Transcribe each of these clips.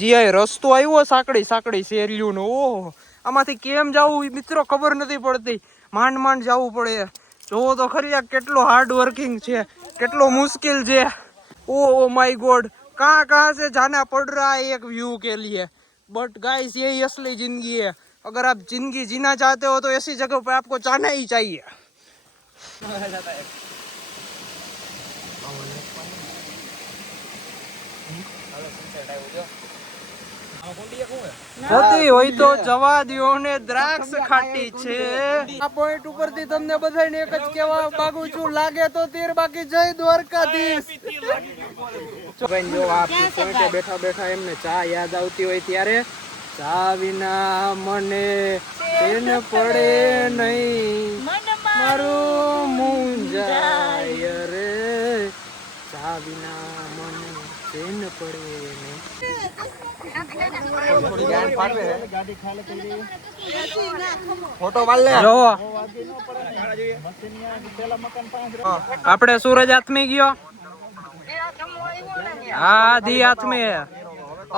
GI રસ્તો આવ્યો સાંકડી સાંકડી શેરીયું નો. ઓહો, આમાંથી કેમ જવું મિત્રો ખબર નથી પડતી. માંડ માંડ જવું પડે. જોવો તો ખરી આ કેટલો હાર્ડ વર્કિંગ છે, કેટલો મુશ્किल છે. ओ माय गॉड, कहाँ कहाँ से जाना पड़ रहा है एक व्यू के लिए, बट गाइस यही असली जिंदगी है. अगर आप जिंदगी जीना चाहते हो तो ऐसी जगह पे आपको जाना ही चाहिए. જતી હોય તો જવા દ્યો ને, દ્રાક્ષ ખાટી છે. આ પોઈન્ટ ઉપરથી તમને બધાને એક જ કહેવા માંગુ છું, લાગે તો તીર બાકી જય દ્વારકાધીશ. જો આ પોઈન્ટે બેઠા બેઠા એમને ચા યાદ આવતી હોય ત્યારે, ચા વિના મને ચેન પડે નહીં, મારું મુંજાય રે, ચા વિના મને ચેન પડે નહીં. આપણે સૂરજ આથમી ગયો. હા દી આથમી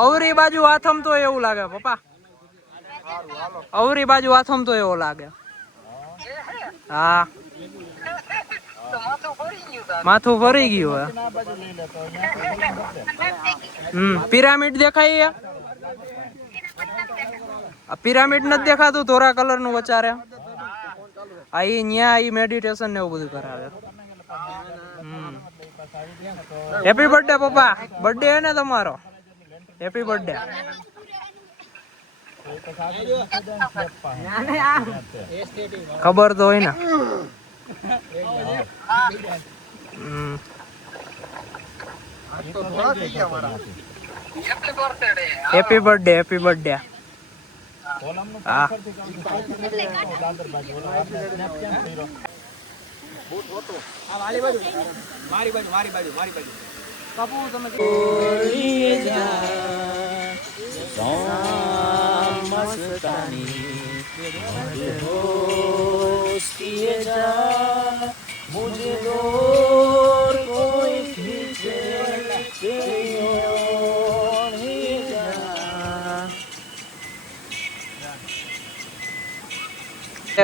અવરી બાજુ આથમ તો એવું લાગે પપ્પા, અવરી બાજુ આથમ તો એવું લાગે. હા માથું ફરી ગયું. પિરામિડ દેખાય. પિરામિડ નથી દેખાતું ધોરા કલર નું વચારે. આ ન્યા ઈ મેડિટેશન ને એવું બધું કરાવે. હેપી બર્થડે પપ્પા, બર્થડે હે ને તમારો, હેપી બર્થડે. ખબર તો હોય ને. Happy birthday, happy birthday.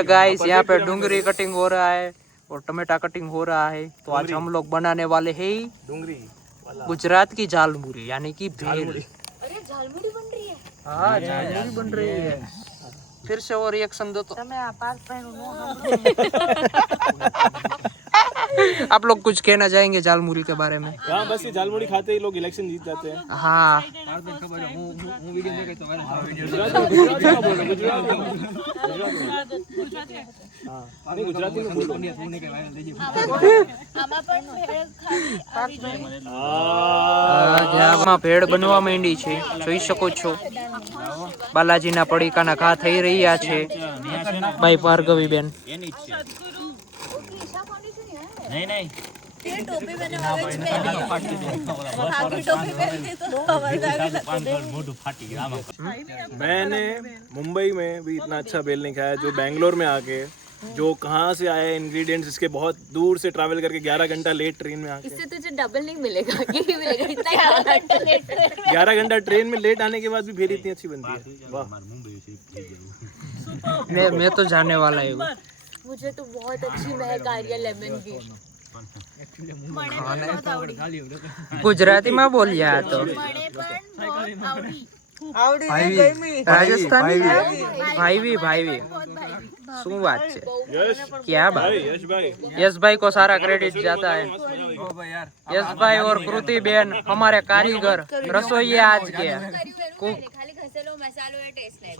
Guys यहाँ पे डूंगरी कटिंग हो रहा है और टमाटा कटिंग हो रहा है. तो आज हम लोग बनाने वाले हैं डूंगरी गुजरात की झालमुड़ी यानी कि भेल. अरे झालमुड़ी बन रही है. हाँ झालमुड़ी बन रही है. फिर से वो रिएक्शन दो तो. आप लोग कुछ कहना चाहेंगे झालमुड़ी के बारे में? हाँ बस ये झालमुड़ी खाते ही लोग इलेक्शन जीत जाते हैं. हाँ ભેળ બનવા માંડી છે, જોઈ શકો છો. બાલાજીના પડીકાના ઘા થઈ રહ્યા છે. ભાઈ ભાર્ગવી બેન नहीं नहीं ये टोपी मैंने ऑरेंज पहनी है, आगे टोपी पहनती तो मैंने मुंबई में भी इतना अच्छा बेल नहीं खाया जो बैंगलोर में आके, जो कहाँ से आए इंग्रेडिएंट्स इसके बहुत दूर से ट्रैवल करके 11 घंटा लेट ट्रेन में आके. इससे तुझे डबल नहीं मिलेगा, यही मिलेगा इतना 11 घंटा ट्रेन में लेट आने के बाद भी भेल इतनी अच्छी बनती है. वाह. मैं तो जाने वाला हूँ. मुझे तो बहुत अच्छी महक आ रही है लेमन की. गुजराती में बोलिया तो રાજસ્થાની ભાઈવી ભાઈવી શું વાત છે? क्या बात? यश भाई को सारा क्रेडिट जाता है. यश भाई और कृति बेन हमारे कारीगर रसोइया आज के. खाली घसेलो मसालो या टेस्ट नहीं.